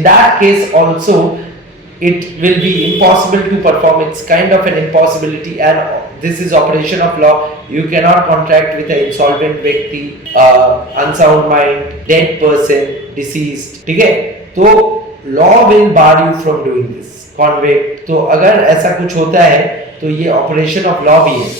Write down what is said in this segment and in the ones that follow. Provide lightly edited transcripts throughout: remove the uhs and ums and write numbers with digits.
In that case also it will be impossible to perform. It's kind of an impossibility, and this is operation of law. You cannot contract with an insolvent व्यक्ति, unsound mind, dead person, deceased. ठीक है, तो law will bar you from doing this. Convict. तो अगर ऐसा कुछ होता है तो ये operation of law भी है.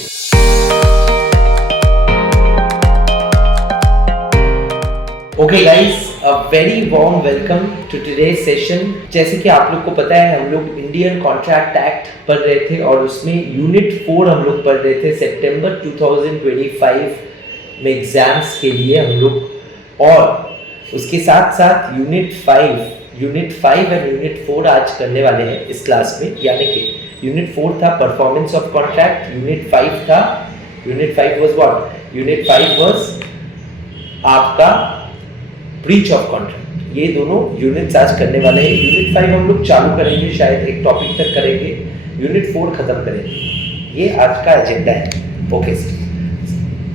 Okay guys, a very warm welcome to today's session. जैसे कि आप लोग को पता है, हम लोग इंडियन कॉन्ट्रैक्ट एक्ट पढ़ रहे थे और उसमें यूनिट 4 हम लोग पढ़ रहे थे सितंबर 2025 में एग्जाम्स के लिए हम लोग, और उसके साथ साथ यूनिट 5 एंड यूनिट 4 आज करने वाले हैं इस क्लास में. यानी कि यूनिट 4 था performance of contract, unit 5 was what? Unit 5 was आपका ब्रीच ऑफ कॉन्ट्रैक्ट. ये दोनों यूनिट्स आज करने वाले हैं. यूनिट 5 हम लोग चालू करेंगे, शायद एक टॉपिक तक करेंगे, यूनिट 4 खत्म करेंगे. ये आज का एजेंडा है. ओके सर,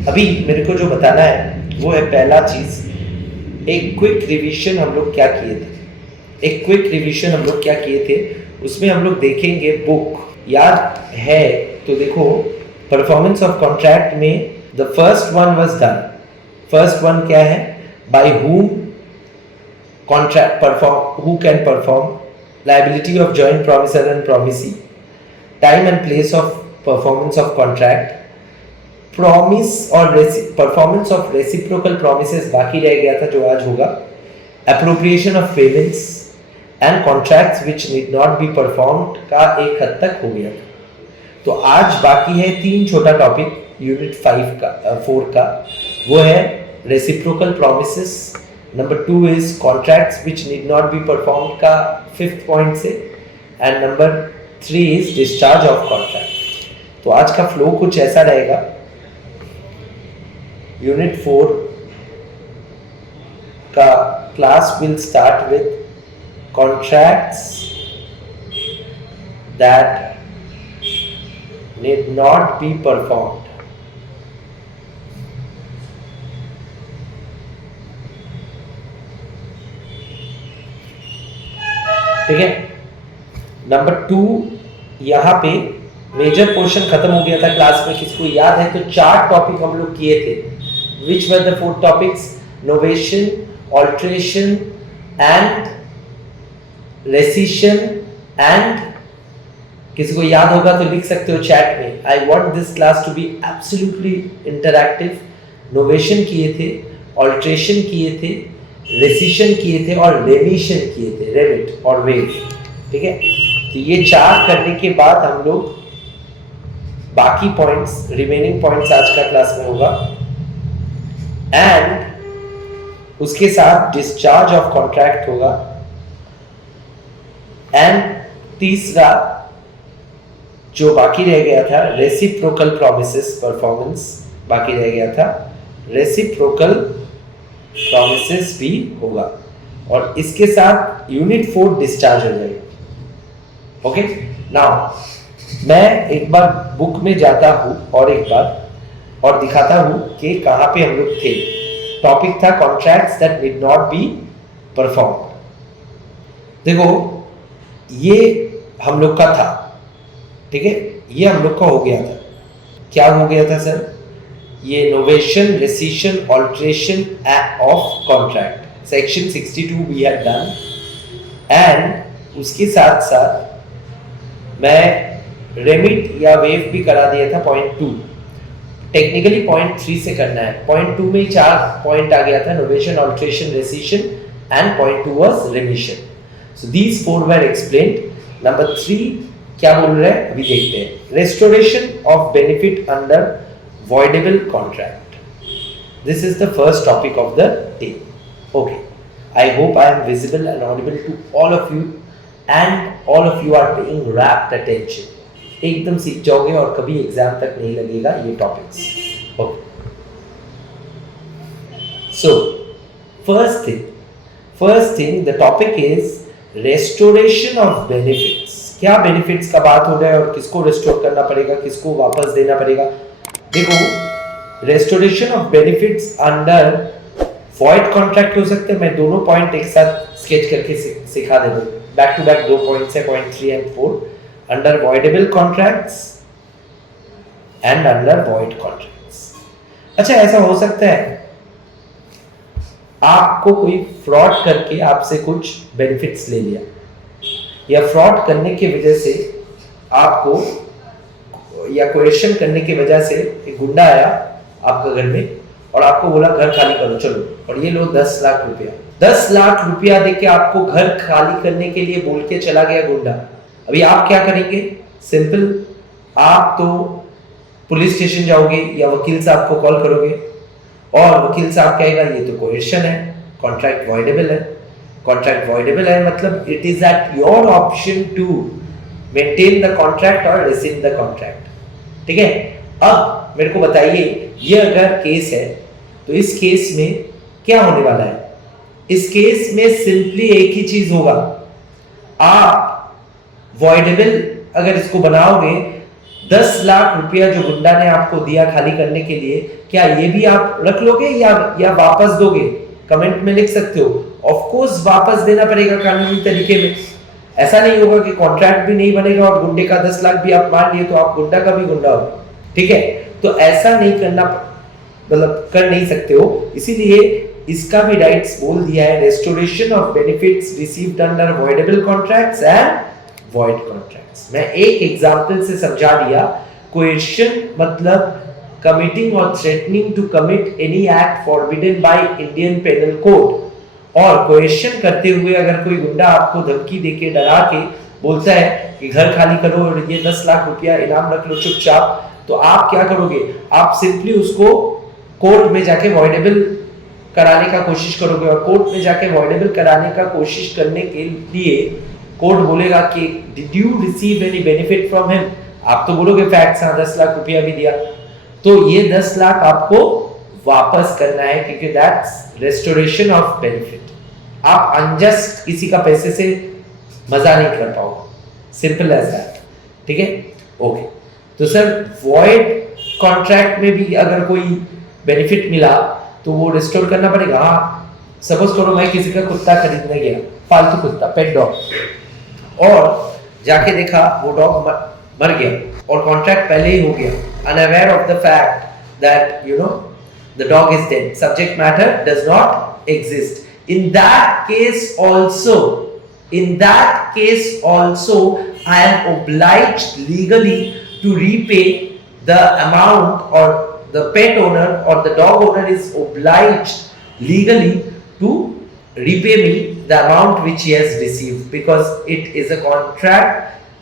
अभी मेरे को जो बताना है वो है पहला चीज, एक क्विक रिवीजन हम लोग क्या किए थे. उसमें हम लोग देखेंगे बुक. याद है तो देखो, परफॉर्मेंस ऑफ कॉन्ट्रैक्ट में the first one was done. First one क्या है? By whom who can perform, liability of joint promisor and promisee, time and place of performance of contract, promise or performance of reciprocal promises बाकी रह गया था जो आज होगा, appropriation of payments and contracts which need not be performed का एक हद तक हो गया था. तो आज बाकी है 3 छोटा टॉपिक यूनिट 4 का. वो है reciprocal promises, number 2 is contracts which need not be performed का 5th point से, and number 3 is discharge of contract. तो आज का फ्लो कुछ ऐसा रहेगा. यूनिट 4 का class will start with contracts that need not be performed. ठीक है. नंबर 2, यहाँ पे मेजर पोर्शन खत्म हो गया था क्लास में. किसको याद है तो 4 टॉपिक हम लोग किए थे. Which were the 4 topics? Novation, alteration and rescission. And किसी को याद होगा तो लिख सकते हो चैट में. I want this class to be absolutely interactive. Novation किए थे, ऑल्ट्रेशन किए थे, रेसिशन किए थे और रेमिशन किए थे, रेमिट और वेव. ठीक है, तो ये 4 करने के बाद हम लोग बाकी पॉइंट्स, रिमेनिंग पॉइंट्स आज का क्लास में होगा. एंड उसके साथ डिस्चार्ज ऑफ कॉन्ट्रैक्ट होगा. एंड तीसरा जो बाकी रह गया था, रेसिप्रोकल प्रॉमिसेस परफॉर्मेंस बाकी रह गया था. रेसिप्रोकल प्रॉमिसेस भी होगा और इसके साथ यूनिट 4 डिस्चार्ज हो जाएगी. ओके, नाउ मैं एक बार बुक में जाता हूं और एक बार और दिखाता हूं कि कहां पे हम लोग थे. टॉपिक था contracts that did not be performed. देखो, ये हम लोग का था. ठीक है, ये हम लोग का हो गया था. क्या हो गया था सर? ये novation, rescission, alteration of contract section 62 we had done. And उसके साथ साथ मैं रेमिट या वेव भी करा दिया था. पॉइंट 2 टेक्निकली पॉइंट 3 से करना है. पॉइंट 2 में 4 पॉइंट आ गया था, novation, alteration, rescission and point 2 was रेमिशन. So these 4 were explained. Number 3 क्या बोल रहे हैं अभी देखते हैं. Restoration of benefit under voidable contract. This is the first topic of the day. Okay, I hope I am visible and audible to all of you, and all of you are paying rapt attention. एकदम सीख जाओगे और कभी exam तक नहीं लगेगा ये topics. Okay. So, first thing, the topic is restoration of benefits. क्या बेनिफिट्स का बात हो रहा है और किसको रेस्टोर करना पड़ेगा, किसको वापस देना पड़ेगा. देखो, restoration of benefits under void contract हो सकते हैं। मैं दोनों पॉइंट एक साथ स्केच करके सिखा दे रहा हूँ। बैक टू बैक 2 पॉइंट्स है, point 3 and 4 under voidable contracts and under void contracts. अच्छा, ऐसा हो सकता है आपको कोई फ्रॉड करके आपसे कुछ बेनिफिट्स ले लिया, या फ्रॉड करने की वजह से आपको, या कोएशन करने की वजह से एक गुंडा आया आपका घर में और आपको बोला घर खाली करो चलो, और ये लो 10 लाख रुपया। 10 लाख रुपया देके आपको घर खाली करने के लिए बोल के चला गया गुंडा। अभी आप क्या करेंगे? सिंपल, आप तो पुलिस स्टेशन जाओगे या वकील साहब को कॉल करोगे, और वकील साहब कहेगा ये तो कोएशन है, कॉन्ट्रैक्ट वॉइडेबल है। कॉन्ट्रैक्ट वॉइडेबल है मतलब it is at your option to maintain the contract और रेसिड द कॉन्ट्रैक्ट। ठीक है, अब मेरे को बताइए, ये अगर केस है तो इस केस में क्या होने वाला है? इस केस में सिंपली एक ही चीज होगा, आप वॉइडेबल अगर इसको बनाओगे, 10 लाख रुपया जो गुंडा ने आपको दिया खाली करने के लिए, क्या ये भी आप रख लोगे या वापस दोगे? कमेंट में लिख सकते हो। ऑफ कोर्स वापस देना पड़ेगा कानूनी तरीके में। ऐसा नहीं होगा कि कॉन्ट्रैक्ट भी नहीं बनेगा और गुंडे का 10 लाख भी आप मान लिए तो आप गुंडा का भी गुंडा हो। ठीक है, तो ऐसा नहीं करना, मतलब कर नहीं सकते हो। इसीलिए इसका भी राइट्स बोल दिया है, restoration of benefits received under voidable contracts and void contracts. मैं एक एग्जांपल से समझा दिया। कोएशन मतलब committing or threatening to commit any act forbidden by Indian Penal Code, और कोएशन करते हुए अगर कोई गुंडा आपको धमकी देके डरा के बोलता है कि घर खाली करो और ये 10 लाख रुपया इनाम रख लो चुपचाप, तो आप क्या करोगे? आप सिंपली उसको कोर्ट में जाके वॉइडेबल कराने का कोशिश करोगे, और कोर्ट में जाके वॉइडेबल कराने का कोशिश करने के लिए कोर्ट बोलेगा कि did you receive any benefit from him? आप तो बोलोगे फैक्ट्स, हाँ 10 लाख रुपया भी दिया, तो ये 10 लाख आपको वापस करना है, क्योंकि दैट्स रेस्टोरेशन ऑफ बेनिफिट। आप अनजस्ट किसी का पैसे से मजा नहीं कर पाओगे, सिंपल एज दैट। ठीक है, ओके। तो सर वॉइड कॉन्ट्रैक्ट में भी अगर कोई बेनिफिट मिला तो वो रिस्टोर करना पड़ेगा। हाँ, सपोज करो मैं किसी का कुत्ता खरीदने गया, पालतू कुत्ता, पेट डॉग, और जाके देखा वो डॉग मर गया और कॉन्ट्रैक्ट पहले ही हो गया, unaware of the fact that the dog is dead, subject matter does not exist. In that case also I am obliged legally to repay the amount, or the pet owner or the dog owner is obliged legally to repay me the amount which he has received, because it is a contract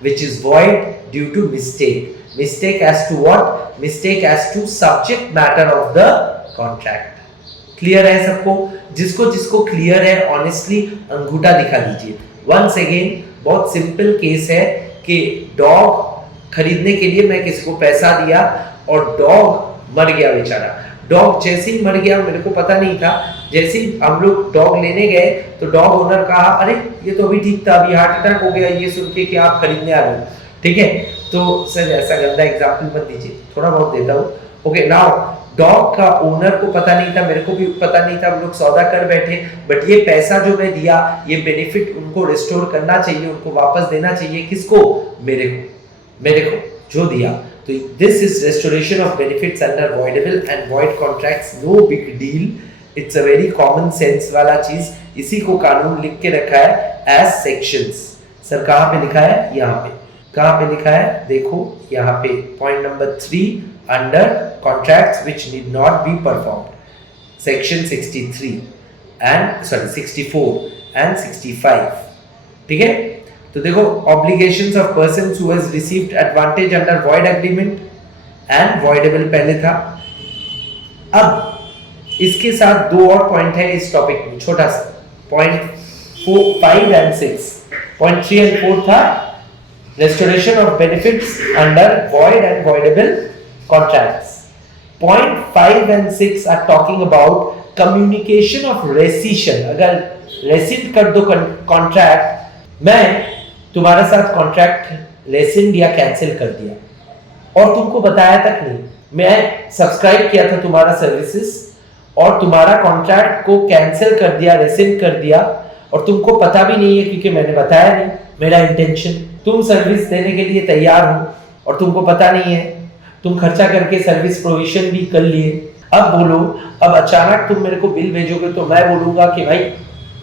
which is void due to mistake as to what? Mistake as to subject matter of the contract. Clear है सबको? जिसको clear है honestly अंगूठा दिखा दीजिए। Once again, बहुत simple case है कि डॉग खरीदने के लिए मैं किसी को पैसा दिया और डॉग मर गया बेचारा। डॉग जैसे ही मर गया, मेरे को पता नहीं था, जैसे ही हम लोग डॉग लेने गए तो डॉग ओनर कहा अरे ये तो अभी ठीक था, अभी हार्ट अटैक हो गया, ये सुन के कि आप खरीदने आ रहे हो। ठीक है, तो सर ऐसा गंदा एग्जाम्पल मत दीजिए, थोड़ा बहुत देता हूँ। ओके, नाउ डॉग का ओनर को पता नहीं था, मेरे को भी पता नहीं था, हम लोग सौदा कर बैठे, बट ये पैसा जो मैं दिया, ये बेनिफिट उनको रिस्टोर करना चाहिए, उनको वापस देना चाहिए। किसको? मेरे को जो दिया। तो this is restoration of benefits under voidable and void contracts. No big deal, it's a very common sense वाला चीज। इसी को कानून लिख के रखा है एज सेक्शंस। सर कहाँ पे लिखा है? यहाँ पे। कहाँ पे लिखा है? देखो यहाँ पे, point number 3 under contracts which need not be performed, section 63 and 64 and 65। ठीक है, तो देखो obligations of persons who has received advantage under void agreement and voidable पहले था। अब इसके साथ 2 और पॉइंट है इस टॉपिक में, छोटा सा पॉइंट 5 एंड 6। पॉइंट 3 एंड 4 था restoration of benefits under void and voidable contracts. Point 5 and 6 are talking about communication of rescission. अगर rescind कर दो contract, मैं तुम्हारे साथ contract rescind या cancel कर दिया और तुमको बताया तक नहीं, मैं सब्सक्राइब किया था तुम्हारा सर्विसेज और तुम्हारा कॉन्ट्रैक्ट को कैंसिल कर दिया, रेसिंड कर दिया, और तुमको पता भी नहीं है क्योंकि मैंने बताया नहीं मेरा इंटेंशन, तुम सर्विस देने के लिए तैयार हो और तुमको पता नहीं है, तुम खर्चा करके सर्विस प्रोविजन भी कर लिए, अब बोलो, अब अचानक तुम मेरे को बिल भेजोगे तो मैं बोलूंगा कि भाई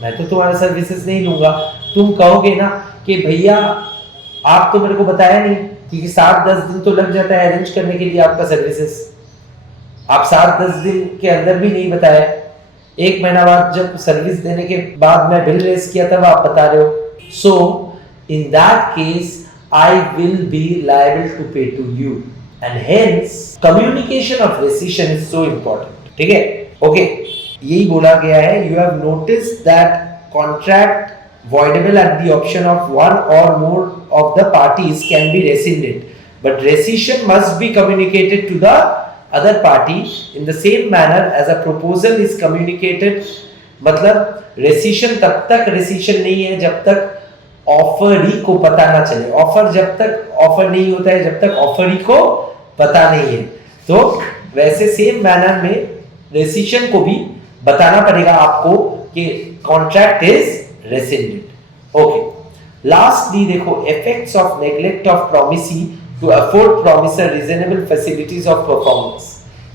मैं तो तुम्हारा सर्विसेज नहीं लूंगा। तुम कहोगे ना कि भैया आप तो मेरे को बताया नहीं, क्योंकि 7-10 दिन तो लग जाता है अरेंज करने के लिए आपका सर्विसेज, आप 7-10 दिन के अंदर भी नहीं बताया, 1 महीना बाद जब सर्विस देने के बाद मैं बिल रेज किया तब आप बता रहे हो। So in that case I will be liable to pay to you, and hence communication of rescission is so important. ठीक है, ओके, यही बोला गया है, you have notice that contract voidable at the option of one or more of the parties can be rescinded, but rescission must be communicated to the other party in the same manner as a proposal is communicated। मतलब rescission तब तक rescission नहीं है जब तक offeree को पता ना चले, ऑफर जब तक ऑफर नहीं होता है जब तक ऑफरी को पता नहीं है। तो वैसे सेम मैनर में rescission को भी बताना पड़ेगा आपको कि contract is rescinded। Okay, lastly देखो effects of neglect of promisee to afford promiser reasonable facilities of performance।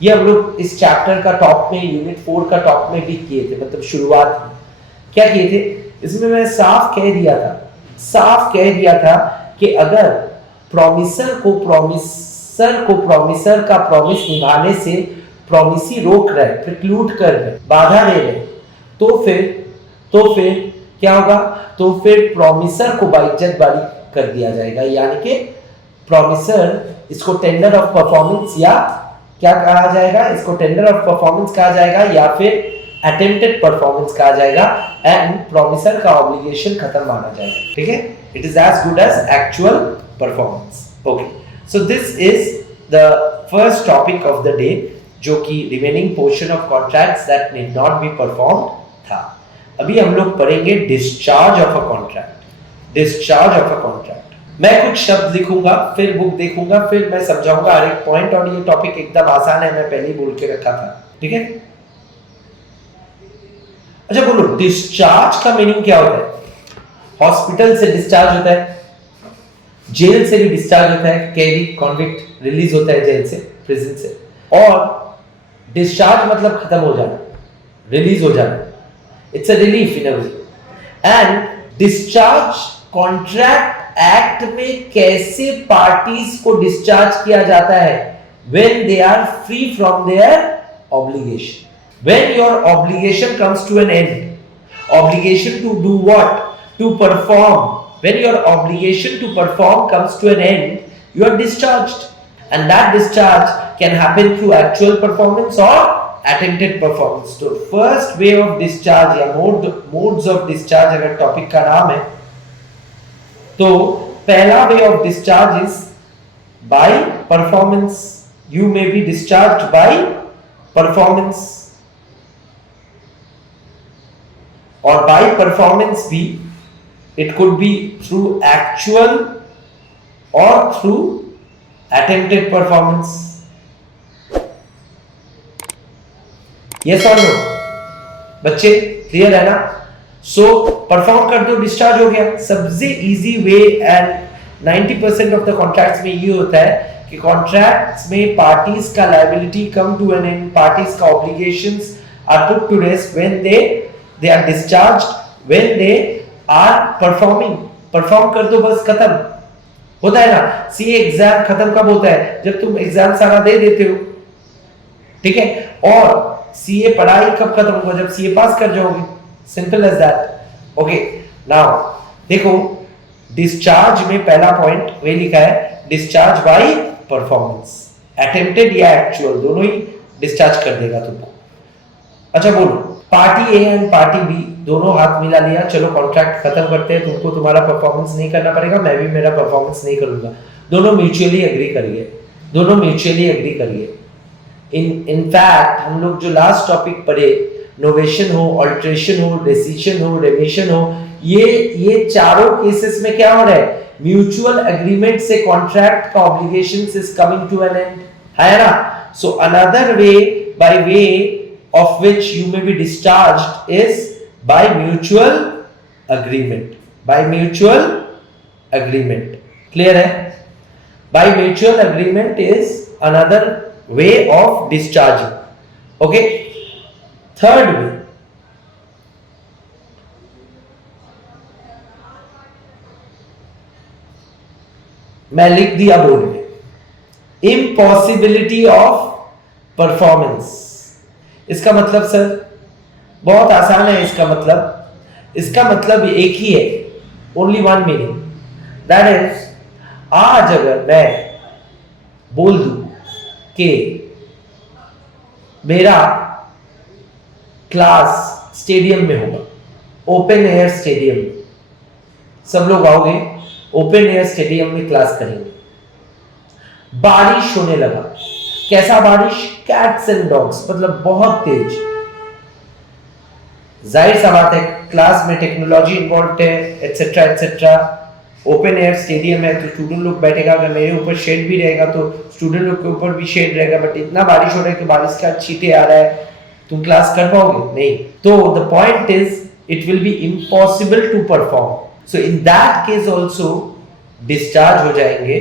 ये हम लोग इस चैप्टर का टॉप में यूनिट 4 का टॉप में भी किए थे, मतलब शुरुआत में क्या किए थे, इसमें मैं साफ कह दिया था कि अगर प्रॉमिसर को प्रॉमिसर का प्रॉमिस निभाने से प्रॉमिसी रोक रहे, प्रिक्लूड कर रहे, बाधा दे रहे, तो फिर क्या होगा, तो फिर प्रॉमिसर को बाइज्जत बारी कर दिया जाएगा, यानी कि प्रॉमिसर, इसको टेंडर ऑफ परफॉर्मेंस या क्या कहा जाएगा, इसको टेंडर ऑफ परफॉर्मेंस कहा जाएगा या फिर अटेम्प्टेड परफॉर्मेंस कहा जाएगा, एंड प्रॉमिसर का ऑब्लिगेशन खत्म माना जाएगा। ठीक है, it is as good as actual performance. Okay, so this is the first topic of the day, जो कि remaining portion of contracts that need not be performed था। अभी हम लोग पढ़ेंगे discharge of a contract. Discharge of a contract, मैं कुछ शब्द लिखूंगा, फिर बुक देखूंगा, फिर मैं समझाऊंगा हर एक पॉइंट, और ये टॉपिक एकदम आसान है, मैं पहले ही बोल के रखा था। ठीक है, अच्छा बोलो, डिस्चार्ज का मीनिंग क्या होता है? हॉस्पिटल से डिस्चार्ज होता है, जेल से भी डिस्चार्ज होता है, कैदी कॉन्विक्ट रिलीज होता है जेल से, प्रिजन से, और डिस्चार्ज मतलब खत्म हो जाना, रिलीज हो जाना, it's a relief in a way। and discharge contract act में कैसे parties को discharge किया जाता है? when they are free from their obligation, when your obligation comes to an end, obligation to do what? To perform, when your obligation to perform comes to an end, you are discharged, and that discharge can happen through actual performance or attempted performance। तो first way of discharge या modes of discharge अगर topic का नाम है, तो पहला way of discharge is by performance. You may be discharged by performance, और by performance भी it could be through actual और थ्रू अटेम्प्टेड परफॉर्मेंस। यस और नो बच्चे, क्लियर है ना? सो परफॉर्म कर दो, डिस्चार्ज हो गया, सबसे easy way. And 90% of the contracts में ये होता है कि कॉन्ट्रैक्ट्स में पार्टीज का liability come to an end, parties का obligations are put to rest when they are discharged, when they are performing. Perform कर दो, बस खत्म होता है ना। सीए एग्जाम खत्म कब होता है? जब तुम एग्जाम सारा दे देते हो। ठीक है, और सीए पढ़ाई कब खत्म होगा? जब सीए पास कर जाओगे, simple as that. Okay, now देखो, डिस्चार्ज में पहला पॉइंट वे लिखा है, डिस्चार्ज बाय परफॉर्मेंस, अटेम्प्टेड या एक्चुअल, दोनों ही डिस्चार्ज कर देगा तुमको। अच्छा बोलो, party A and party B दोनों हाथ मिला लिया, चलो कॉन्ट्रैक्ट खत्म करते हैं, तुमको तुम्हारा परफॉर्मेंस नहीं करना पड़ेगा, मैं भी मेरा परफॉर्मेंस नहीं करूंगा, दोनों म्यूचुअली एग्री करिए, दोनों म्यूचुअली एग्री करिए। इन फैक्ट हम लोग जो लास्ट टॉपिक पढ़े, नोवेशन हो, अल्टरेशन हो, रेसिशन हो, रेमिशन हो, ये चारों केसेस में क्या हो रहा है? म्यूचुअल एग्रीमेंट से कॉन्ट्रैक्ट का obligations is coming to an end, है ना? So another way, by way of which you may be discharged is by mutual agreement. By mutual agreement. Clear है? By mutual agreement is another way of discharging. Okay? Third way. मैं लिख दिया board में, impossibility of performance. इसका मतलब sir बहुत आसान है। इसका मतलब एक ही है, only one meaning, that is आज अगर मैं बोल दूं कि मेरा क्लास स्टेडियम में होगा, ओपन एयर स्टेडियम में, सब लोग आओगे, ओपन एयर स्टेडियम में क्लास करेंगे, बारिश होने लगा। कैसा बारिश? कैट्स एंड डॉग्स, मतलब बहुत तेज। जाहिर सा बात है क्लास में टेक्नोलॉजी इन्वॉल्व है, etcetera etcetera. Open air stadium है तो स्टूडेंट लोग बैठेगा, अगर मेरे ऊपर शेड भी रहेगा तो स्टूडेंट लोग के ऊपर भी शेड रहेगा, बट इतना बारिश हो रहा है कि बारिश का छींटे आ रहा है, तुम क्लास कर पाओगे? नहीं। तो the point is it will be impossible to perform. So in that case also discharge हो जाएंगे,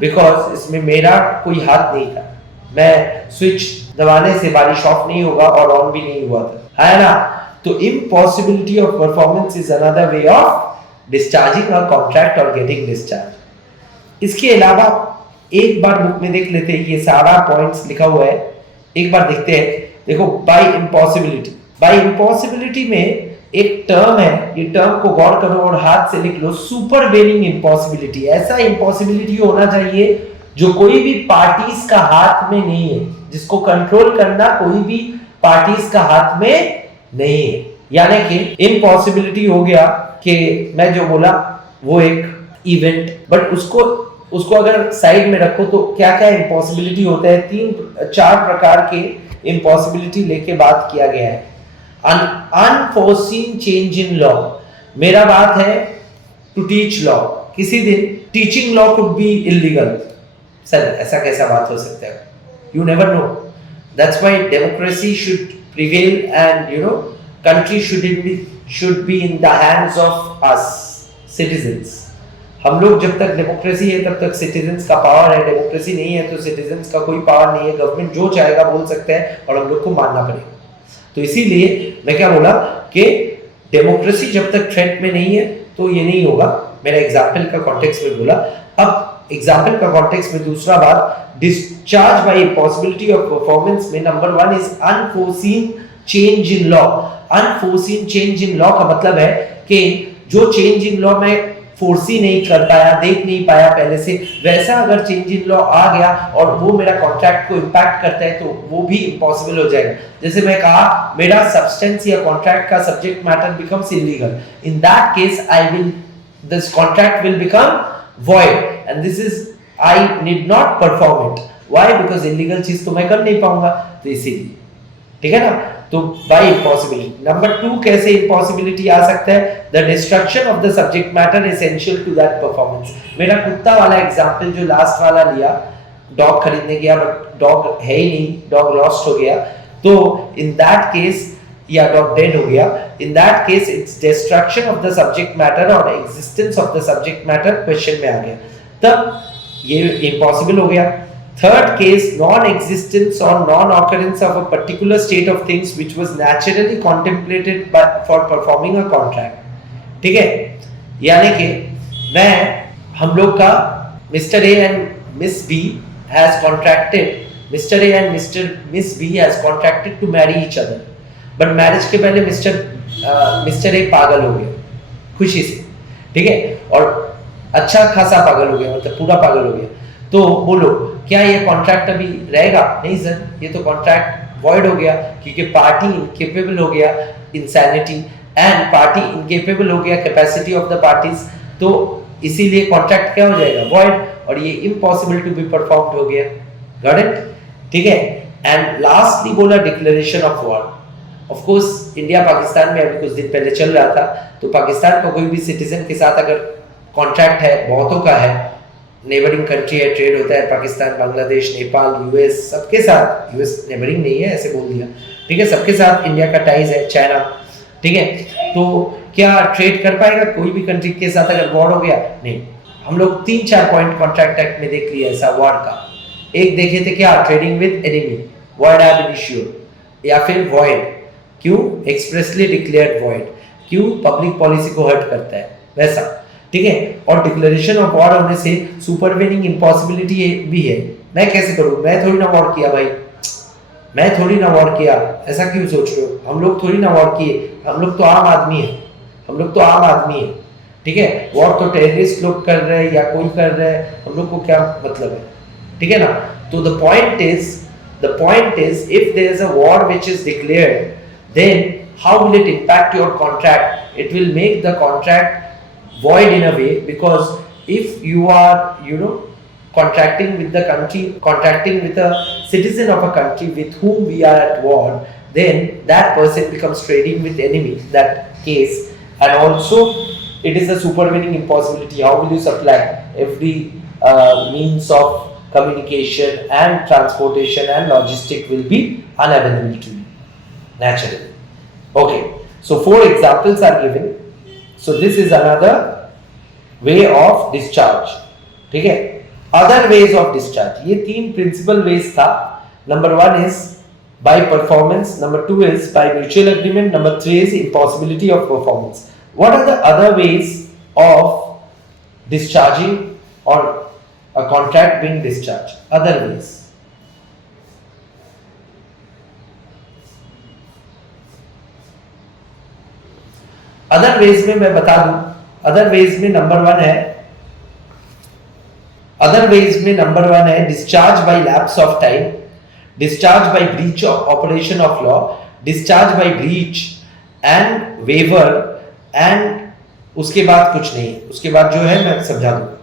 बिकॉज इसमें मेरा कोई हाथ नहीं था, मैं स्विच दबाने से बारिश ऑफ नहीं होगा और ऑन भी नहीं हुआ था, है ना? तो impossibility of performance is another way of discharging a contract और गेटिंग डिस्चार्ज। इसके अलावा एक बार बुक में देख लेते हैं, ये सारा पॉइंट्स लिखा हुआ है, एक बार देखते हैं। देखो, बाय इम्पॉसिबिलिटी में एक टर्म है, ये टर्म को गौर करो और हाथ से लिख लो, सुपरवेनिंग इम्पॉसिबिलिटी। ऐसा इम्पॉसिबिलिटी होना चाहिए जो कोई भी पार्टीज का हाथ में नहीं है, जिसको कंट्रोल करना कोई भी पार्टीज का हाथ में नहीं है। यानी कि इम्पॉसिबिलिटी हो गया कि मैं जो बोला वो एक इवेंट, बट उसको अगर साइड में रखो तो क्या क्या इम्पॉसिबिलिटी होता है, 3-4 प्रकार के इम्पॉसिबिलिटी लेके बात किया गया है। अनफोर्सीन चेंज इन लॉ, मेरा बात है टू टीच लॉ, किसी दिन teaching law could be illegal. Sir ऐसा कैसा बात हो सकता है? You never know, that's why democracy should prevail and country should be in the hands of us citizens। हम लोग जब तक डेमोक्रेसी है तब तक सिटीजन्स का पावर है, डेमोक्रेसी नहीं है तो सिटीजन्स का कोई पावर नहीं है। गवर्नमेंट जो चाहेगा बोल सकते हैं और हम लोग को मानना पड़ेगा। तो इसीलिए मैं क्या बोला कि डेमोक्रेसी जब तक थ्रेट में नहीं है तो ये नहीं होगा। मेरा एग्जाम्पल का कॉन्टेक्स्ट में बोला। अब एग्जाम्पल का कॉन्टेक्स्ट में दूसरा बात, discharge by impossibility of performance में number 1 is unforeseen change in law. Unforeseen change in law का मतलब है कि जो चेंज इन लॉ में फोर्सी नहीं कर पाया, देख नहीं पाया पहले से, वैसा अगर चेंज इन लॉ आ गया और वो मेरा कॉन्ट्रैक्ट को इम्पैक्ट करता है तो वो भी इम्पॉसिबल हो जाएगा। जैसे मैं कहा मेरा सब्सटेंस या कॉन्ट्रैक्ट का subject matter becomes illegal, in that case this contract will become void and this is I need not perform it। why? because illegal चीज तो मैं कर नहीं पाऊंगा, तो इसीलिए, ठीक है ना। तो by impossibility नंबर 2 कैसे impossibility आ सकता है? the destruction of the subject matter essential to that performance। मेरा कुत्ता वाला एग्जांपल जो लास्ट वाला लिया, डॉग खरीदने गया बट डॉग है ही नहीं, डॉग लॉस्ट हो गया, तो इन दैट केस या डॉग डेड हो गया, in that case it's destruction of the subject matter और existence of the subject matter question में आ गया, तब ये impossible हो गया। Third case, non existence or non occurrence of a particular state of things which was naturally contemplated for performing a contract। ठीक है, यानी कि हम लोग का Mr. A and Miss B has contracted to marry each other, but marriage के पहले mister A पागल हो गया खुशी से, ठीक है, और अच्छा खासा पागल हो गया, मतलब पूरा पागल हो गया। तो बोलो क्या ये कॉन्ट्रैक्ट अभी रहेगा? नहीं सर, ये तो कॉन्ट्रैक्ट वॉइड हो गया क्योंकि पार्टी इनकेपेबल हो गया, इंसैनिटी, एंड पार्टी इनकेपेबल हो गया, कैपेसिटी ऑफ द पार्टीज, तो इसीलिए कॉन्ट्रैक्ट क्या हो जाएगा? वॉइड, और ये इम्पॉसिबल टू बी परफॉर्म्ड हो गया। Got it? ठीक है। एंड लास्टली बोला declaration of war. Of course India Pakistan में अभी कुछ दिन पहले चल रहा था, तो पाकिस्तान का कोई भी सिटीजन के साथ अगर कॉन्ट्रैक्ट है, बहुतों का है, नेबरिंग कंट्री है, ट्रेड होता है पाकिस्तान, बांग्लादेश, नेपाल, यूएस, सबके साथ, यूएस नेबरिंग नहीं है ऐसे बोल दिया, ठीक है, सबके साथ इंडिया का टाइज है, चाइना, ठीक है। तो क्या ट्रेड कर पाएगा कोई भी कंट्री के साथ अगर वॉर हो गया? नहीं। हम लोग 3-4 पॉइंट कॉन्ट्रैक्ट एक्ट में देख लिया ऐसा वॉर का। एक देखे थे क्या? ट्रेडिंग विद एनिमी, वॉइड एब इनिशियो, या फिर वॉइड, क्यों? एक्सप्रेसली डिक्लेयर्ड वॉइड, क्यों? पब्लिक पॉलिसी को हर्ट करता है, वैसा, ठीक है। और डिक्लेरेशन ऑफ वॉर होने से सुपरवेनिंग इम्पॉसिबिलिटी भी है। मैं कैसे करूं? मैं थोड़ी ना वॉर किया भाई, मैं थोड़ी ना वॉर किया, ऐसा क्यों सोच रहे हो? हम लोग थोड़ी ना वॉर किए, हम लोग तो आम आदमी है, हम लोग तो आम आदमी है, ठीक है। वॉर तो टेररिस्ट लोग कर रहे हैं या कोई कर रहा है, हम लोग को क्या मतलब है, ठीक है ना। तो the point is if there is a war which is declared, then how will it impact your contract? It will make the contract void in a way, because if you are contracting with the country, contracting with a citizen of a country with whom we are at war, then that person becomes trading with enemy, that case. And also it is a supervening impossibility. How will you supply? Every means of communication and transportation and logistic will be unavailable to you, naturally. Okay, so 4 examples are given. So this is another way of discharge, ठीक है। Other ways of discharge, ये 3 principal ways था। Number 1 is by performance, number 2 is by mutual agreement, number 3 is impossibility of performance. What are the other ways of discharging or a contract being discharged? Other ways, other ways में मैं बता दूं, other ways में number 1 है, other ways में number 1 है discharge by lapse of time, discharge by breach of operation of law, discharge by breach and waiver, and उसके बाद कुछ नहीं, उसके बाद जो है मैं समझा दूंगा,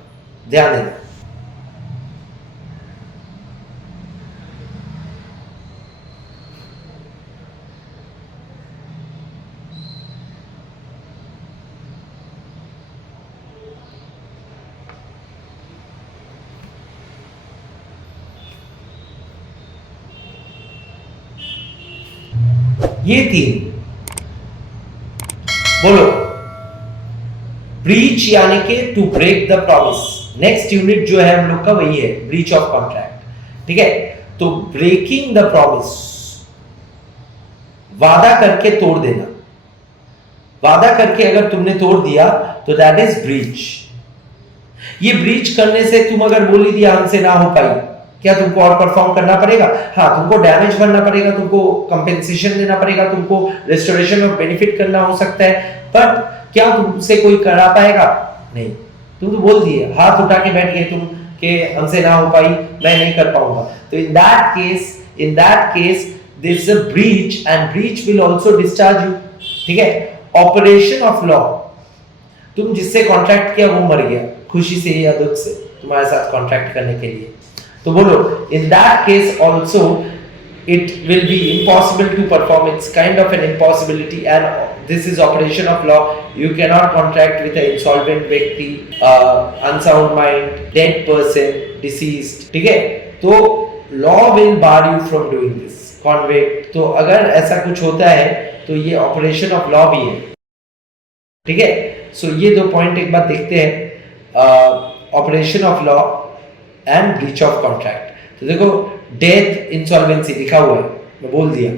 ध्यान देना। ये 3 बोलो, ब्रीच यानी कि to break the promise. Next unit जो है हम लोग का वही है, ब्रीच ऑफ कॉन्ट्रैक्ट, ठीक है। तो ब्रेकिंग द प्रॉमिस, वादा करके तोड़ देना, वादा करके अगर तुमने तोड़ दिया तो दैट इज ब्रीच। ये ब्रीच करने से तुम अगर बोल ही दिया हमसे ना हो पाई, क्या तुमको और परफॉर्म करना पड़ेगा? हाँ, तुमको डैमेज भरना पड़ेगा, तुमको कंपेंसेशन देना पड़ेगा, तुमको रेस्टोरेशन ऑफ बेनिफिट करना हो सकता है, बट क्या तुमसे कोई करा पाएगा? नहीं। तुम तो बोल दिए, हाथ उठा के बैठ गए तुम कि हमसे ना हो पाई, मैं नहीं कर पाऊंगा। तो in that case this is a breach and breach will also discharge you, ठीक है। ऑपरेशन ऑफ लॉ, तुम जिससे कॉन्ट्रैक्ट किया वो मर गया, खुशी से या दुख से तुम्हारे साथ कॉन्ट्रैक्ट करने के लिए, तो बोलो in that case also it will be impossible to perform, it's kind of an impossibility, and this is operation of law. You cannot contract with an insolvent व्यक्ति, unsound mind, dead person, deceased, ठीक है। तो law will bar you from doing this, convict। तो अगर ऐसा कुछ होता है तो ये ऑपरेशन ऑफ लॉ भी है, ठीक है। सो ये 2 पॉइंट एक बार देखते हैं, operation of law and breach of contract. तो देखो, डेथ इंसॉल्वेंसी लिखा हुआ है, मैं बोल दिया,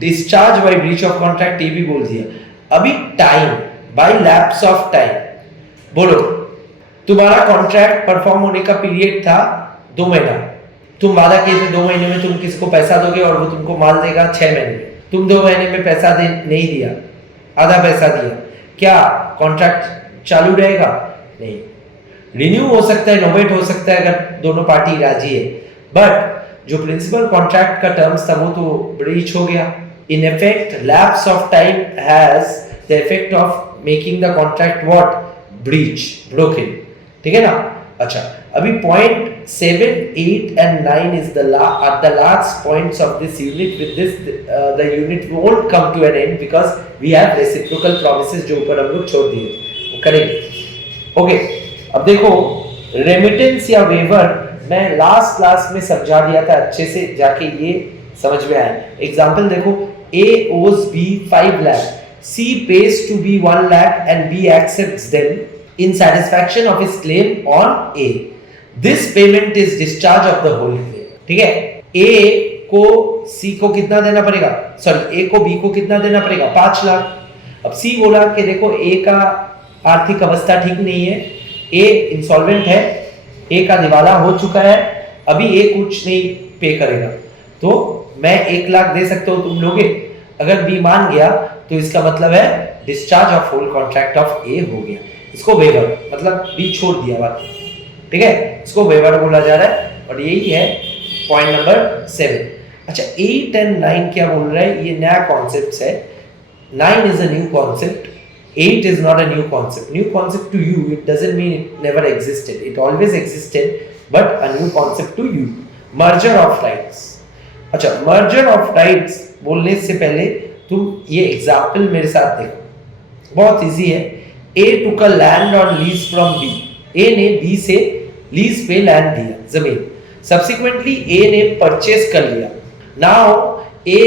discharge by breach of contract ये भी बोल दिया। अभी time, by lapse of time, बोलो तुम्हारा कॉन्ट्रैक्ट परफॉर्म होने का पीरियड था 2 महीना, तुम वादा किए थे 2 महीने में तुम किसको पैसा दोगे और वो तुमको माल देगा 6 महीने में, तुम 2 महीने में पैसा नहीं दिया, आधा पैसा दिया, क्या कॉन्ट्रैक्ट चालू रहेगा? नहीं। रिन्यू हो सकता है, नोवेट हो सकता है अगर दोनों पार्टी राजी है, बट जो प्रिंसिपल कॉन्ट्रैक्ट का टर्म्स था वो तो ब्रीच हो गया। In effect lapse of time has the effect of making the contract what? Breach, broken, ठीक है ना। अच्छा, अभी point 7, 8 and 9 is at the last points of this unit. With this the unit won't come to an end because we have reciprocal promises जो ऊपर हम लोग छोड़ दिए थे, वो करेंगे। ओके, अब देखो रेमिटेंस या वेवर मैं लास्ट क्लास में समझा दिया था, अच्छे से जाके ये समझ में आए। एग्जाम्पल देखो, A owes B 5 lakh. C pays to B 1 lakh and B accepts them in satisfaction of his claim on A. This payment is discharge of the whole claim. ठीक है? A को C को कितना देना पड़ेगा? Sorry, A को B को कितना देना पड़ेगा? 5 लाख. अब C बोला कि देखो A का आर्थिक अवस्था ठीक नहीं है, A इंसॉल्वेंट है, A का दिवाला हो चुका है, अभी A कुछ नहीं पे करेगा, तो मैं 1 लाख दे सकता हूं, तुम लोगे? अगर B मान गया तो इसका मतलब है discharge of whole contract of A हो गया. इसको वेवर, मतलब B छोड़ दिया बाकी. ठीक है, इसको वेवर बोला जा रहा है और यही है पॉइंट नंबर 7. अच्छा, 8 एंड 9 क्या बोल रहा है? ये नया कॉन्सेप्ट है. 9 is a new concept. 8 is not a new concept. New concept to you, it doesn't mean it never existed. It always existed, but a new concept to you. Merger of rights. अच्छा, merger of rights बोलने से पहले तुम ये example मेरे साथ देखो, बहुत इजी है. A took a land on lease from B. A ने B से लीज पे लैंड दिया, जमीन. Subsequently A ने परचेस कर लिया. Now A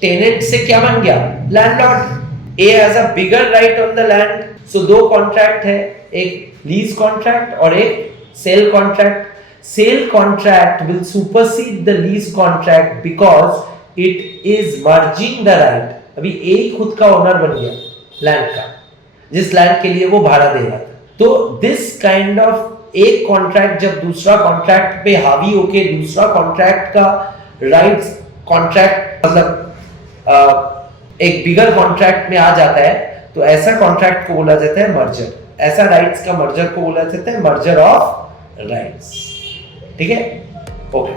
टेनेंट से क्या बन गया? Landlord. A has a bigger right on the land. So दो कॉन्ट्रैक्ट है, एक लीज कॉन्ट्रैक्ट और एक sale contract. Sale contract will supersede the lease contract because it is merging the right. अभी A ही खुद का ओनर बन गया लैंड का, जिस लैंड के लिए वो भाड़ा दे रहा था. तो दिस काइंड ऑफ एक कॉन्ट्रैक्ट जब दूसरा कॉन्ट्रैक्ट पे हावी होके दूसरा कॉन्ट्रैक्ट का राइट्स कॉन्ट्रैक्ट मतलब एक बिगर कॉन्ट्रैक्ट में आ जाता है, तो ऐसा कॉन्ट्रैक्ट को बोला जाता है मर्जर. ऐसा राइट्स का मर्जर को बोला जाता है मर्जर ऑफ राइट्स. ठीक है, ओके.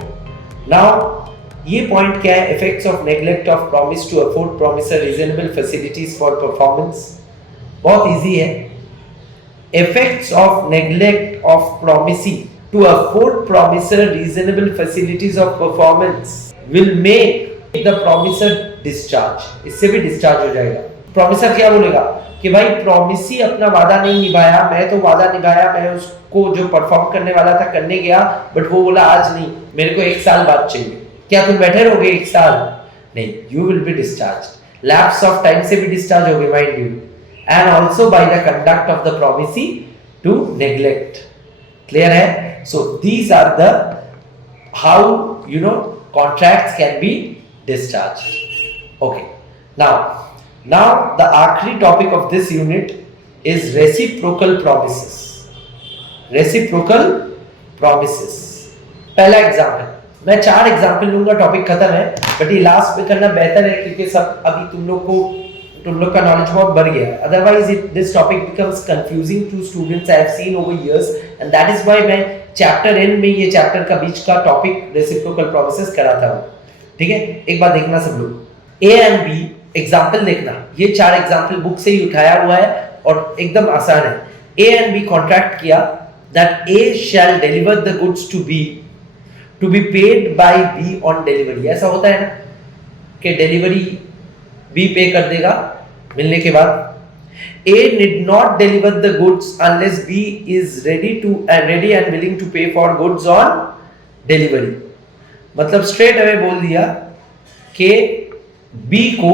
नाउ ये पॉइंट क्या है? Effects of neglect of promise to afford promisor reasonable facilities for performance. बहुत इजी है. Effects of neglect of promisee to afford promisor reasonable facilities of performance will make the promisor discharge. इससे भी discharge हो जाएगा. Promiser क्या बोलेगा कि भाई प्रॉमिसी अपना वादा नहीं निभाया, मैं तो वादा निभाया, मैं उसको जो परफॉर्म करने वाला था करने गया, बट वो बोला आज नहीं, मेरे को 1 साल बाद चाहिए. क्या तुम बैठे रहोगे 1 साल? नहीं, you will be discharge. Lapse of time से भी डिस्चार्ज होगे, mind you, and also by the conduct of the promisee to neglect. Clear है? So these are the how you know contracts can be discharged. Okay, now the आखिरी topic of this unit is reciprocal promises. Reciprocal promises. पहला example, मैं 4 example लूंगा, topic खत्म है, but ये last में करना बेहतर है क्योंकि सब अभी तुम लोग का नॉलेज बहुत बढ़ गया है. Otherwise this topic becomes confusing to students. I have seen over years and that is why मैं चैप्टर एंड में ये चैप्टर का बीच का टॉपिक रेसिप्रोकल प्रोमिसेस कराता हूं. ठीक है, एक बार देखना सब लोग. A एंड B एग्जाम्पल देखना. ये 4 एग्जाम्पल बुक से ही उठाया हुआ है और एकदम आसान है. A एंड B कॉन्ट्रैक्ट किया that A shall deliver the goods to B to be paid by B on delivery. ऐसा होता है ना कि डिलीवरी B पे कर देगा मिलने के बाद. A did not deliver the goods unless B is ready and willing to pay for goods on delivery. मतलब स्ट्रेट अवे बोल दिया कि बी को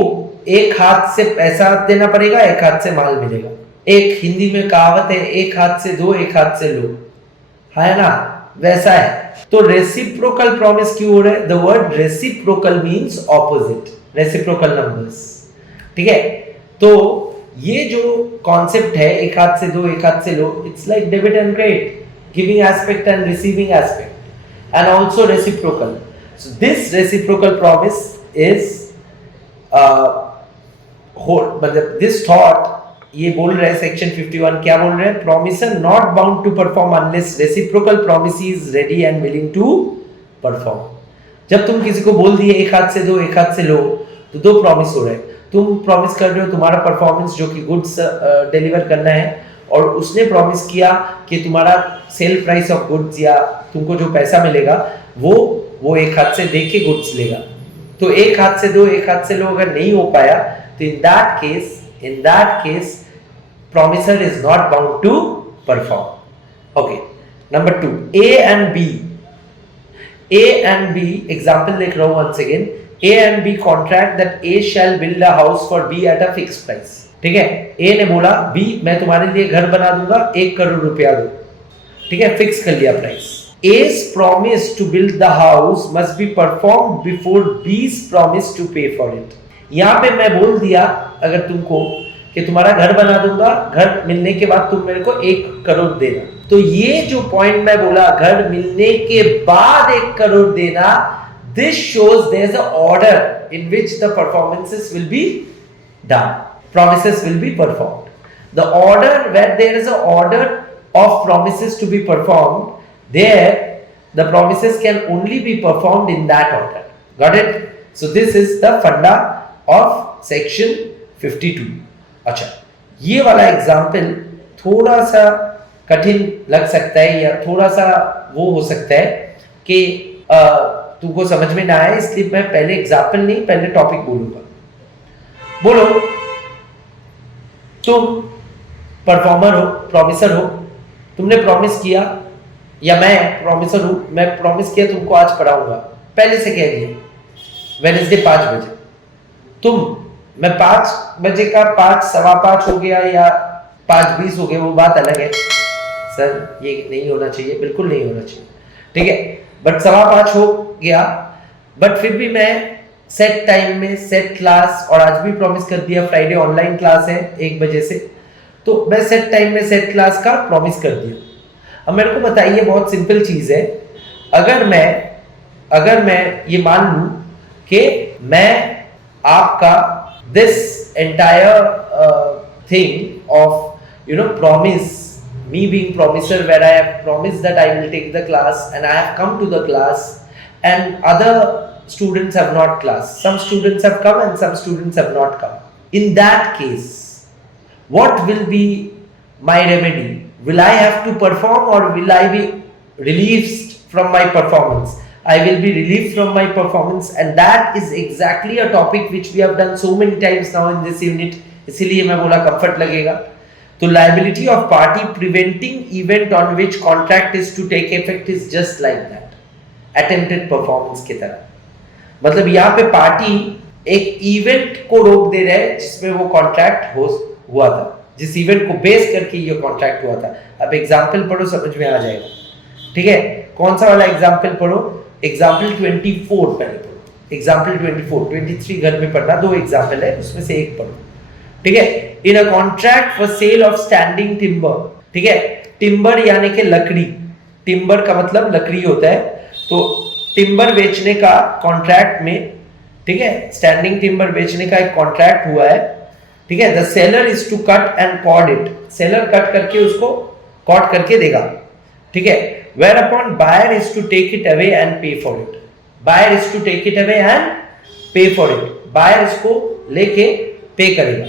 एक हाथ से पैसा देना पड़ेगा, एक हाथ से माल मिलेगा. एक हिंदी में कहावत है, एक हाथ से दो एक हाथ से लो, है ना, वैसा है. तो रेसिप्रोकल प्रॉमिस क्यों हो रहा है? The word reciprocal means opposite, reciprocal numbers. ठीक है, तो ये जो कॉन्सेप्ट है एक हाथ से दो एक हाथ से लो, it's like debit and credit, giving aspect and receiving aspect, and also reciprocal. So this reciprocal promise is मतलब this thought ये बोल रहे हैं सेक्शन 51 क्या बोल रहे हैं? Promiser not bound to perform unless reciprocal promise is ready and willing to perform. जब तुम किसी को बोल दिए एक हाथ से दो एक हाथ से लो, तो 2 प्रॉमिस हो रहे हैं. तुम प्रॉमिस कर रहे हो तुम्हारा परफॉर्मेंस जो कि गुड्स डिलीवर करना है, और उसने प्रॉमिस किया कि तुम्हारा सेल प्राइस ऑफ गुड्स या तुमको जो पैसा मिलेगा वो एक हाथ से दे के गुड्स लेगा. तो एक हाथ से दो एक हाथ से लो अगर नहीं हो पाया, तो in that case promisor is not bound to perform. Okay, number 2, A and B example देख रहा हूं once again. A and B contract that A shall build a house for B at a fixed price. ठीक है, A ने बोला B मैं तुम्हारे लिए घर बना दूंगा 1 करोड़ रुपया दो, ठीक है, फिक्स कर लिया price. A's promise to build the house must be performed before B's promise to pay for it. यहाँ पे मैं बोल दिया अगर तुमको कि तुम्हारा घर बना दूंगा, घर मिलने के बाद तुम मेरे को 1 करोड़ देना. तो ये जो पॉइंट मैं बोला घर मिलने के बाद 1 करोड़ देना, this shows there is an order in which the performances will be done, promises will be performed. The order where there is an order of promises to be performed, there the promises can only be performed in that order. Got it? So this is the funda of section 52. अच्छा, ये वाला example थोड़ा सा कठिन लग सकता है या थोड़ा सा वो हो सकता है कि तुमको समझ में ना आए, इसलिए मैं पहले एग्जाम्पल नहीं पहले टॉपिक बोलूंगा. बोलो तुम परफॉर्मर हो, प्रॉमिसर हो, तुमने प्रॉमिस किया या मैं प्रॉमिसर हूं, मैं प्रॉमिस किया तुमको आज पढ़ाऊंगा, पहले से कह दिया वेडनेसडे 5 बजे. मैं 5 बजे का 5 सवा 5 हो गया या 5:20 हो गया, वो बात अलग है. सर ये नहीं होना चाहिए, बिल्कुल नहीं होना चाहिए, ठीक है, बट सवा 5 हो गया, बट फिर भी मैं सेट टाइम में सेट क्लास, और आज भी प्रॉमिस कर दिया फ्राइडे ऑनलाइन क्लास है 1 बजे से, तो मैं सेट टाइम में सेट क्लास का प्रॉमिस कर दिया. अब मेरे को बताइए, बहुत सिंपल चीज है, अगर मैं ये मान लूं कि मैं आपका this entire thing of promise, me being promiser, where I have promised that I will take the class and I have come to the class and other students have not class, some students have come and some students have not come. In that case, what will be my remedy? Will I have to perform or will I be released from my performance? I will be relieved from my performance, and that is exactly a topic which we have done so many times now in this unit. इसीलिए मैं बोला comfort लगेगा. तो liability of party preventing event on which contract is to take effect is just like that, attempted performance की तरह. मतलब यहाँ पे पार्टी एक इवेंट को रोक दे रहे हैं जिसमें वो कॉन्ट्रैक्ट हुआ था, जिस इवेंट को बेस करके ये कॉन्ट्रैक्ट हुआ था. अब एग्जाम्पल पढ़ो, समझ में आ जाएगा, ठीक है. कौन सा वाला एग्जाम्पल पढ़ो? एग्जाम्पल 24 पहले पढ़ो. एग्जाम्पल 24, 23 घर में पढ़ना, 2 एग्जाम्पल है उसमें से एक पढ़ो, ठीक है. In a contract for sale of standing timber, ठीक है, टिम्बर यानी कि लकड़ी, टिम्बर का मतलब लकड़ी होता है, तो टिम्बर बेचने का कॉन्ट्रैक्ट में, ठीक है, स्टैंडिंग टिम्बर बेचने का एक कॉन्ट्रैक्ट हुआ है, ठीक है. The seller is to cut and cord it, seller cut करके उसको कॉर्ड करके देगा, ठीक है. Whereupon buyer is to take it away and pay for it. Buyer is to take it away and pay for it. Buyer इसको लेके पे करेगा.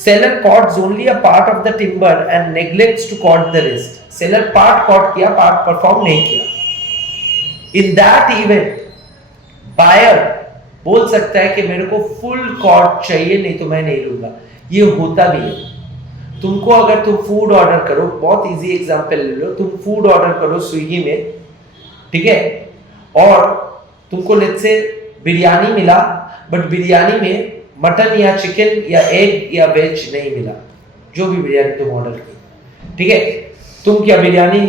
Seller cords only a part of the timber and neglects to cord the rest. Seller part cord किया, part perform नहीं किया. In that event, buyer बोल सकता है कि मेरे को full cord चाहिए, नहीं तो मैं नहीं लूंगा. ये होता भी है. तुमको अगर तुम फूड ऑर्डर करो, बहुत इजी एग्जांपल ले लो, तुम फूड ऑर्डर करो स्विगी में, ठीक है, और तुमको लेट्स से बिरयानी मिला, बट बिरयानी में मटन या चिकन या एग या वेज नहीं मिला, जो भी बिरयानी तुम ऑर्डर की, ठीक है. तुम क्या बिरयानी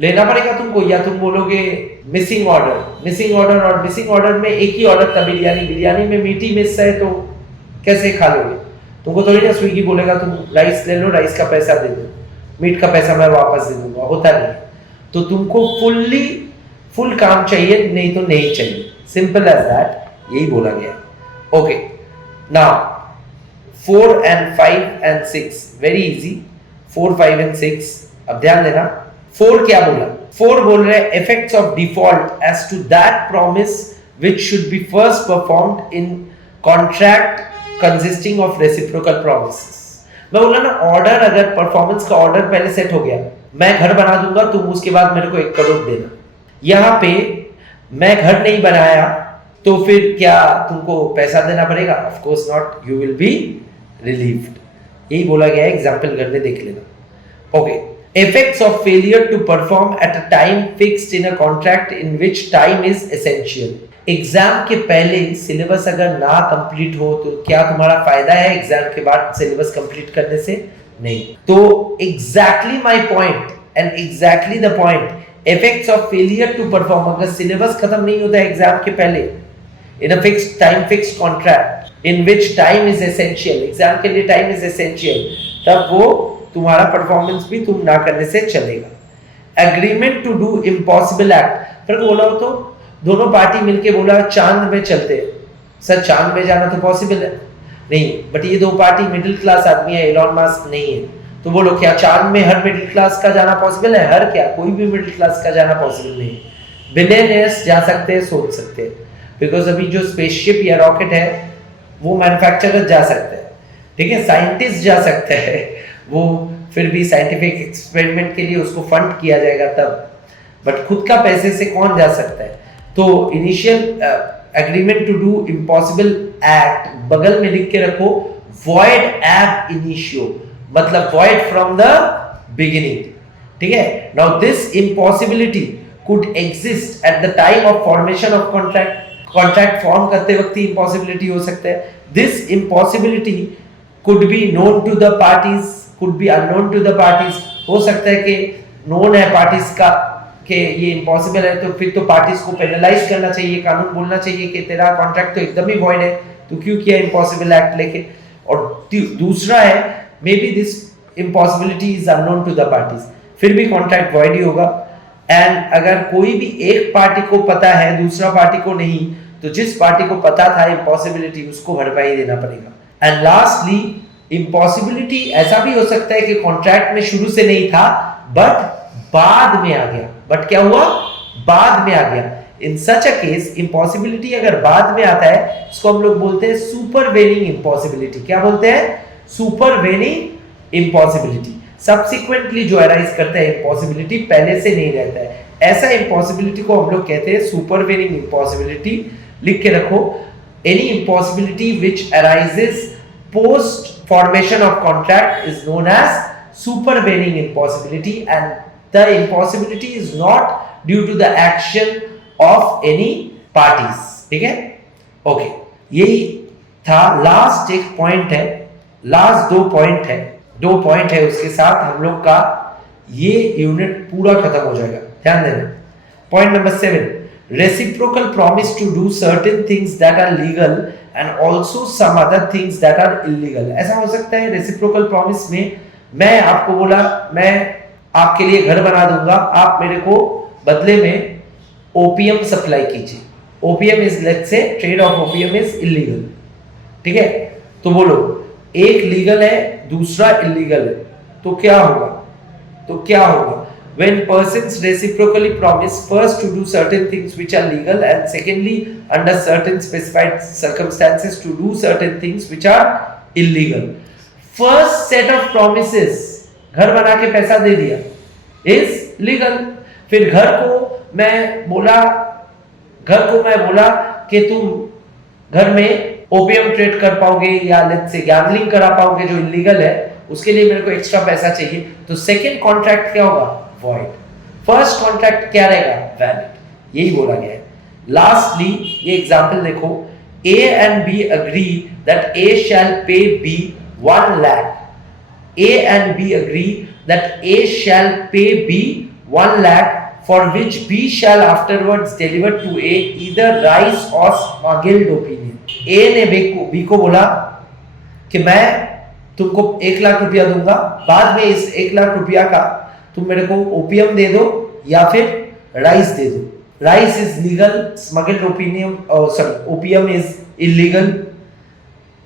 लेना पड़ेगा तुमको, या तुम बोलोगे मिसिंग ऑर्डर, और मिसिंग ऑर्डर में एक ही ऑर्डर था बिरयानी में मीठी मिस है, तो कैसे खा लोगे? तुमको थोड़ी ना स्विगी बोलेगा तुम राइस ले लो, राइस का पैसा दे दो, मीट का पैसा मैं वापस दे दूंगा, होता नहीं. तो तुमको फुल काम चाहिए, नहीं तो नहीं चाहिए, सिंपल एज दैट, यही बोला गया. Okay, now 4 and 5 and 6 very easy. 4, 5 and 6 अब ध्यान देना. 4 क्या बोला? 4 बोल रहे effects of default as to that promise which should be first performed in contract consisting of reciprocal promises. मैं बोला ना, ऑर्डर अगर परफॉर्मेंस का ऑर्डर पहले सेट हो गया, मैं घर बना दूंगा, तुम उसके बाद मेरे को 1 करोड़ देना. यहाँ पे मैं घर नहीं बनाया, तो फिर क्या तुमको पैसा देना पड़ेगा? Of course not, you will B relieved. यही बोला गया है, एग्जांपल घर में देख लेना. Okay, effects of failure to perform at a time fixed in a contract in which time is essential. Exam के पहले सिलेबस अगर ना कंप्लीट हो तो क्या तुम्हारा फायदा है एग्जाम के बाद सिलेबस कंप्लीट करने से? नहीं। तो exactly my point and exactly the point, effects of failure to perform, अगर सिलेबस खत्म नहीं होता है एग्जाम के पहले in a fixed time fixed contract in which time is essential, exam के लिए टाइम इज एसेंशियल, तब वो तुम्हारा परफॉर्मेंस भी तुम ना करने से चलेगा। Agreement to do impossible act, फिर बोला हो तो दोनों पार्टी मिलके बोला चांद में चलते हैं, सर चांद में जाना तो पॉसिबल है नहीं, बट ये दो पार्टी मिडिल क्लास आदमी है, एलॉन मस्क नहीं है, तो बोलो क्या चांद में हर मिडिल क्लास का जाना पॉसिबल है? हर क्या, कोई भी मिडिल क्लास का जाना पॉसिबल नहीं है। बिलियनियर्स जा सकते हैं, सोच सकते हैं, बिकॉज अभी जो स्पेसशिप या रॉकेट है वो मैन्युफैक्चरर जा सकते हैं, ठीक है, साइंटिस्ट जा सकते हैं, वो फिर भी साइंटिफिक एक्सपेरिमेंट के लिए उसको फंड किया जाएगा तब, बट खुद का पैसे से कौन जा सकता है? तो initial agreement to do impossible act बगल में लिख के रखो void ab initio, मतलब void from the beginning, ठीक है। now this impossibility could exist at the time of formation of contract form करते वक्त ही impossibility हो सकता है। this impossibility could be known to the parties, could be unknown to the parties, हो सकता है कि known है parties का कि ये इम्पॉसिबल है, तो फिर तो पार्टीज को पेनलाइज करना चाहिए, कानून बोलना चाहिए कि तेरा कॉन्ट्रैक्ट तो एकदम ही वॉइड है, तो क्यों किया इम्पॉसिबल एक्ट लेके। और दूसरा है may be this impossibility is unknown to the parties, फिर भी कॉन्ट्रैक्ट वॉइड ही होगा। एंड अगर कोई भी एक पार्टी को पता है दूसरा पार्टी को नहीं, तो जिस पार्टी को पता था इम्पॉसिबिलिटी उसको भरपाई देना पड़ेगा। एंड लास्टली इम्पॉसिबिलिटी ऐसा भी हो सकता है कि कॉन्ट्रैक्ट में शुरू से नहीं था बट बाद में आ गया, बट क्या हुआ, बाद में आ गया। इन सच अ केस इम्पॉसिबिलिटी अगर बाद में आता है इसको हम लोग बोलते हैं सुपरवेनिंग इम्पॉसिबिलिटी। क्या बोलते हैं? Supervening impossibility. सब्सिक्वेंटली जो अराइज करता है इम्पॉसिबिलिटी पहले से नहीं रहता है, ऐसा इम्पॉसिबिलिटी को हम लोग कहते हैं सुपरवेनिंग इम्पॉसिबिलिटी। लिख के रखो, any impossibility which arises post formation of contract is known as supervening impossibility, and the impossibility is not due to the action of any parties, ठीक है। ओके, यही था। लास्ट एक पॉइंट है, लास्ट दो पॉइंट है, उसके साथ हम लोग का ये यूनिट पूरा खत्म हो जाएगा, ध्यान देना। Point number 7, reciprocal promise to do certain things that are legal and also some other things that are illegal। ऐसा हो सकता है reciprocal promise में मैं आपको बोला मैं आपके लिए घर बना दूंगा, आप मेरे को बदले में ओपीएम सप्लाई कीजिए। OPM is, let's say trade of OPM is illegal, ठीक है। तो बोलो एक लीगल है दूसरा इलीगल है, तो क्या होगा? When persons reciprocally promise first to do certain things which are legal and secondly under certain specified circumstances to do certain things which are illegal। First set of promises, घर बना के पैसा दे दिया, इज लीगल। फिर घर को मैं बोला कि तुम घर में ओपीएम ट्रेड कर पाओगे या लेट्स से गैम्बलिंग करा पाओगे जो इलीगल है, उसके लिए मेरे को एक्स्ट्रा पैसा चाहिए, तो सेकंड कॉन्ट्रैक्ट क्या होगा? वॉइड। फर्स्ट कॉन्ट्रैक्ट क्या रहेगा? वैलिड। यही बोला गया है। लास्टली ये एग्जांपल देखो, A and B agree that A shall pay B 1 lakh। A and B agree that A shall pay B 1 lakh for which B shall afterwards deliver to A either rice or smuggled opinion। A ने B को बोला कि मैं तुमको 1 लाख रुपया दूंगा, बाद में इस 1 लाख रुपया का तुम मेरे को ओपीएम दे दो या फिर राइस दे दो। Rice is legal, smuggled OPM is illegal।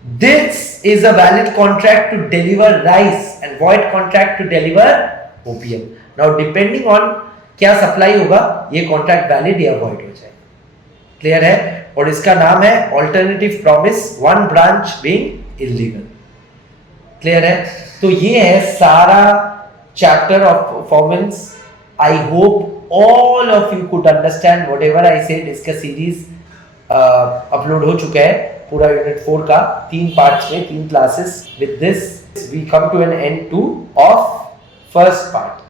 This is a valid contract to deliver rice and void contract to deliver opium। Now depending on क्या सप्लाई होगा ये कॉन्ट्रैक्ट वैलिड या void हो जाए। क्लियर है? और इसका नाम है alternative promise, one branch being illegal. Clear है? तो ये है सारा chapter of performance. I hope all of you could understand whatever I said. इसका सीरीज अपलोड हो चुका है पूरा यूनिट 4 का 3 पार्ट्स में 3 classes. With this we come to an end to of first part.